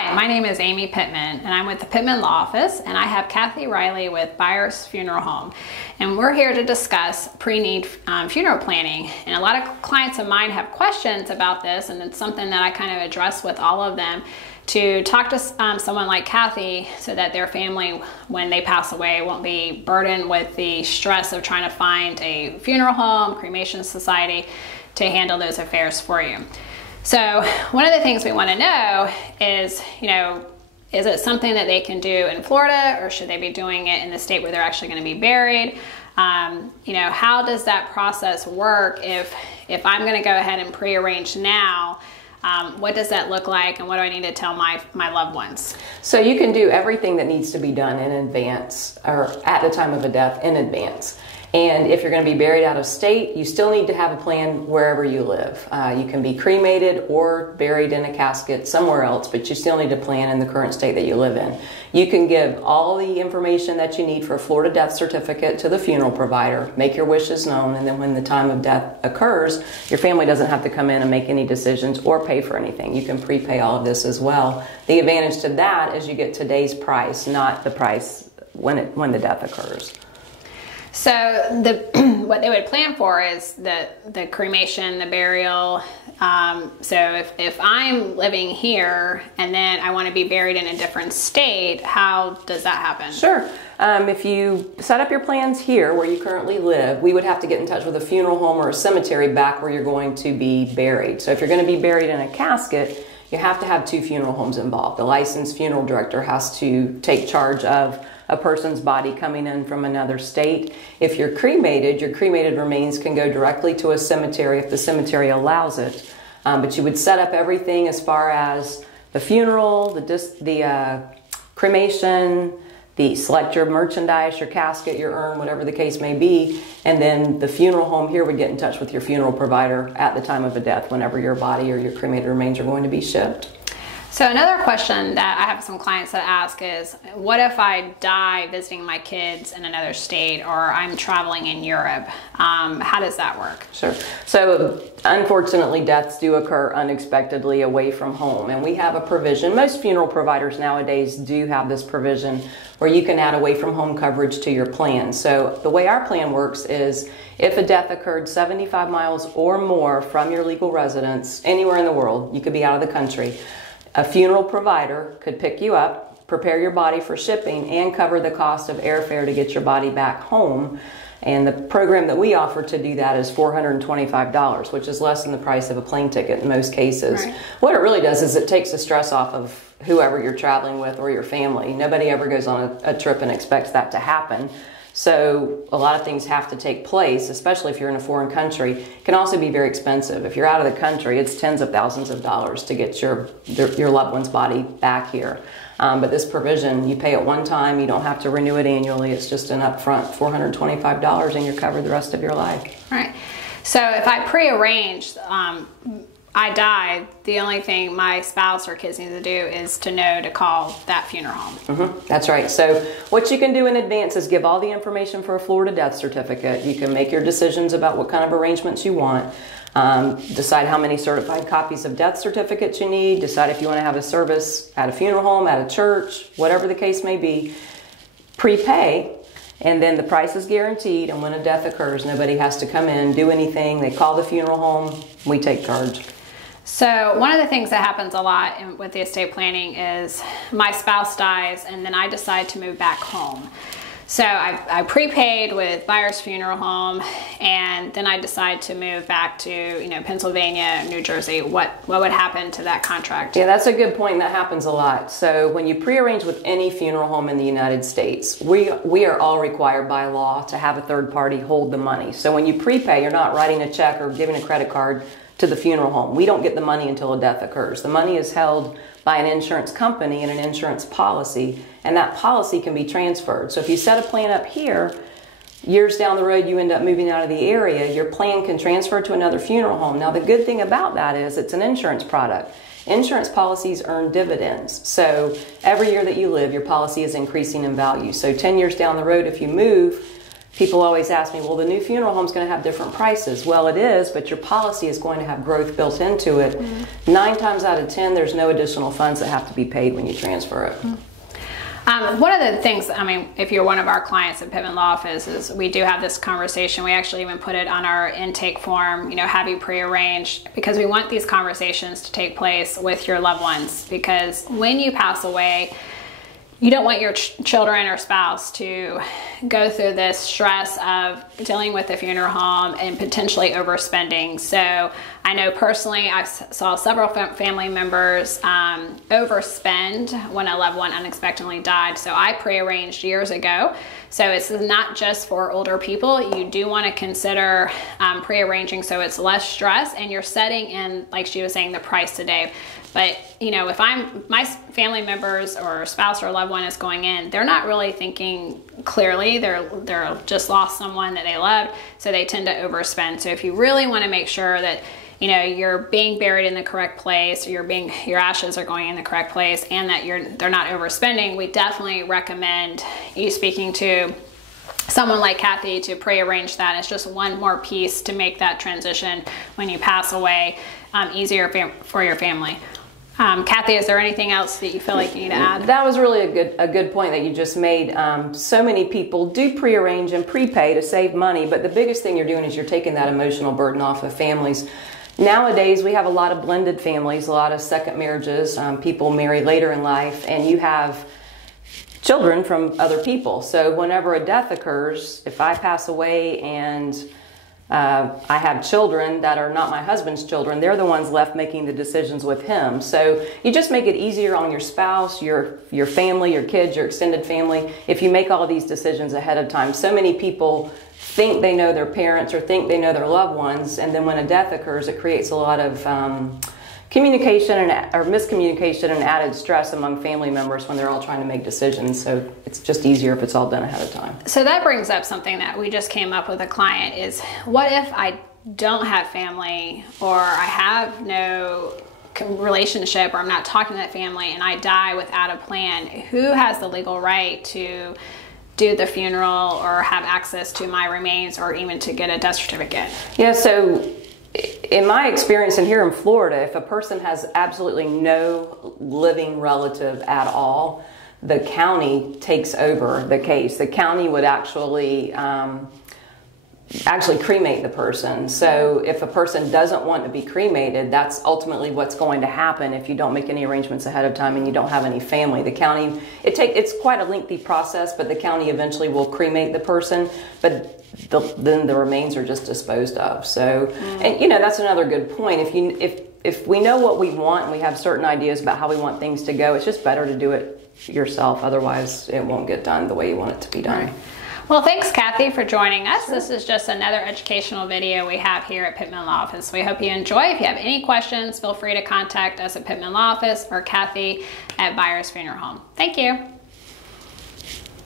Hi, my name is Amy Pittman, and I'm with the Pittman Law Office, and I have Kathy Riley with Byers Funeral Home. And we're here to discuss pre-need funeral planning. And a lot of clients of mine have questions about this, and it's something that I kind of address with all of them to talk to someone like Kathy so that their family, when they pass away, won't be burdened with the stress of trying to find a funeral home, cremation society to handle those affairs for you. So one of the things we want to know is, is it something that they can do in Florida, or should they be doing it in the state where they're actually going to be buried? How does that process work if I'm going to go ahead and pre-arrange now? What does that look like, and what do I need to tell my loved ones? So you can do everything that needs to be done in advance, or at the time of a death in advance. And if you're going to be buried out of state, you still need to have a plan wherever you live. You can be cremated or buried in a casket somewhere else, but you still need to plan in the current state that you live in. You can give all the information that you need for a Florida death certificate to the funeral provider, make your wishes known, and then when the time of death occurs, your family doesn't have to come in and make any decisions or pay for anything. You can prepay all of this as well. The advantage to that is you get today's price, not the price when the death occurs. So what they would plan for is the cremation, the burial. So if I'm living here and then I want to be buried in a different state, how does that happen? Sure. If you set up your plans here where you currently live, we would have to get in touch with a funeral home or a cemetery back where you're going to be buried. So if you're going to be buried in a casket, you have to have two funeral homes involved. The licensed funeral director has to take charge of a person's body coming in from another state. If you're cremated, your cremated remains can go directly to a cemetery if the cemetery allows it. But you would set up everything as far as the funeral, the cremation, select your merchandise, your casket, your urn, whatever the case may be, and then the funeral home here would get in touch with your funeral provider at the time of a death whenever your body or your cremated remains are going to be shipped. So another question that I have some clients that ask is, what if I die visiting my kids in another state, or I'm traveling in Europe? How does that work? Sure. So unfortunately, deaths do occur unexpectedly away from home, and we have a provision. Most funeral providers nowadays do have this provision where you can add away from home coverage to your plan. So the way our plan works is if a death occurred 75 miles or more from your legal residence anywhere in the world, you could be out of the country, a funeral provider could pick you up, prepare your body for shipping, and cover the cost of airfare to get your body back home. And the program that we offer to do that is $425, which is less than the price of a plane ticket in most cases. Right. What it really does is it takes the stress off of whoever you're traveling with or your family. Nobody ever goes on a trip and expects that to happen. So a lot of things have to take place, especially if you're in a foreign country. It can also be very expensive. If you're out of the country, it's tens of thousands of dollars to get your loved one's body back here. But this provision, you pay it one time, you don't have to renew it annually. It's just an upfront $425 and you're covered the rest of your life. Right. So if I pre-arranged, I die, the only thing my spouse or kids need to do is to know to call that funeral home. Mm-hmm. That's right. So what you can do in advance is give all the information for a Florida death certificate. You can make your decisions about what kind of arrangements you want. Decide how many certified copies of death certificates you need. Decide if you want to have a service at a funeral home, at a church, whatever the case may be. Prepay. And then the price is guaranteed, and when a death occurs, nobody has to come in, do anything. They call the funeral home, we take charge. So one of the things that happens a lot with the estate planning is my spouse dies and then I decide to move back home. So I prepaid with Byers Funeral Home, and then I decide to move back to Pennsylvania, New Jersey. What would happen to that contract? Yeah, that's a good point. That happens a lot. So when you prearrange with any funeral home in the United States, we are all required by law to have a third party hold the money. So when you prepay, you're not writing a check or giving a credit card to the funeral home. We don't get the money until a death occurs. The money is held by an insurance company and an insurance policy, and that policy can be transferred. So if you set a plan up here, years down the road you end up moving out of the area, your plan can transfer to another funeral home. Now the good thing about that is it's an insurance product. Insurance policies earn dividends. So every year that you live, your policy is increasing in value. So 10 years down the road, if you move, People always ask me, well, the new funeral home's going to have different prices. Well, it is, but your policy is going to have growth built into it. 9 times out of 10, there's no additional funds that have to be paid when you transfer it. One of the things, I mean, if you're one of our clients at Pittman Law Office, is we do have this conversation. We actually even put it on our intake form, you know, have you prearranged, because we want these conversations to take place with your loved ones, because when you pass away, you don't want your children or spouse to go through this stress of dealing with the funeral home and potentially overspending. So I know personally, I saw several family members overspend when a loved one unexpectedly died. So I prearranged years ago. So it's not just for older people. You do want to consider prearranging so it's less stress, and you're setting in, like she was saying, the price today. But, you know, if my family members or spouse or loved one is going in, they're not really thinking clearly. They're just lost someone that they loved, so they tend to overspend. So if you really want to make sure that, you know, you're being buried in the correct place, or your ashes are going in the correct place, and that they're not overspending, we definitely recommend you speaking to someone like Kathy to prearrange that. It's just one more piece to make that transition when you pass away easier for your family. Kathy, is there anything else that you feel like you need to add? That was really a good point that you just made. So many people do prearrange and prepay to save money, but the biggest thing you're doing is you're taking that emotional burden off of families. Nowadays, we have a lot of blended families, a lot of second marriages. People marry later in life, and you have children from other people. So whenever a death occurs, if I pass away and I have children that are not my husband's children, they're the ones left making the decisions with him. So you just make it easier on your spouse, your family, your kids, your extended family, if you make all of these decisions ahead of time. So many people think they know their parents or think they know their loved ones, and then when a death occurs, it creates a lot of communication or miscommunication and added stress among family members when they're all trying to make decisions. So it's just easier if it's all done ahead of time. So that brings up something that we just came up with a client is, what if I don't have family, or I have no relationship, or I'm not talking to that family, and I die without a plan? Who has the legal right to do the funeral or have access to my remains, or even to get a death certificate? Yeah, so in my experience, and here in Florida, if a person has absolutely no living relative at all, the county takes over the case. The county would actually cremate the person. So if a person doesn't want to be cremated, that's ultimately what's going to happen if you don't make any arrangements ahead of time and you don't have any family. The county, it's quite a lengthy process, but the county eventually will cremate the person, but then the remains are just disposed of. So, and you know, that's another good point. If we know what we want and we have certain ideas about how we want things to go, it's just better to do it yourself. Otherwise, it won't get done the way you want it to be done. Right. Well, thanks, Kathy, for joining us. Sure. This is just another educational video we have here at Pittman Law Office. We hope you enjoy. If you have any questions, feel free to contact us at Pittman Law Office or Kathy at Byers Funeral Home. Thank you.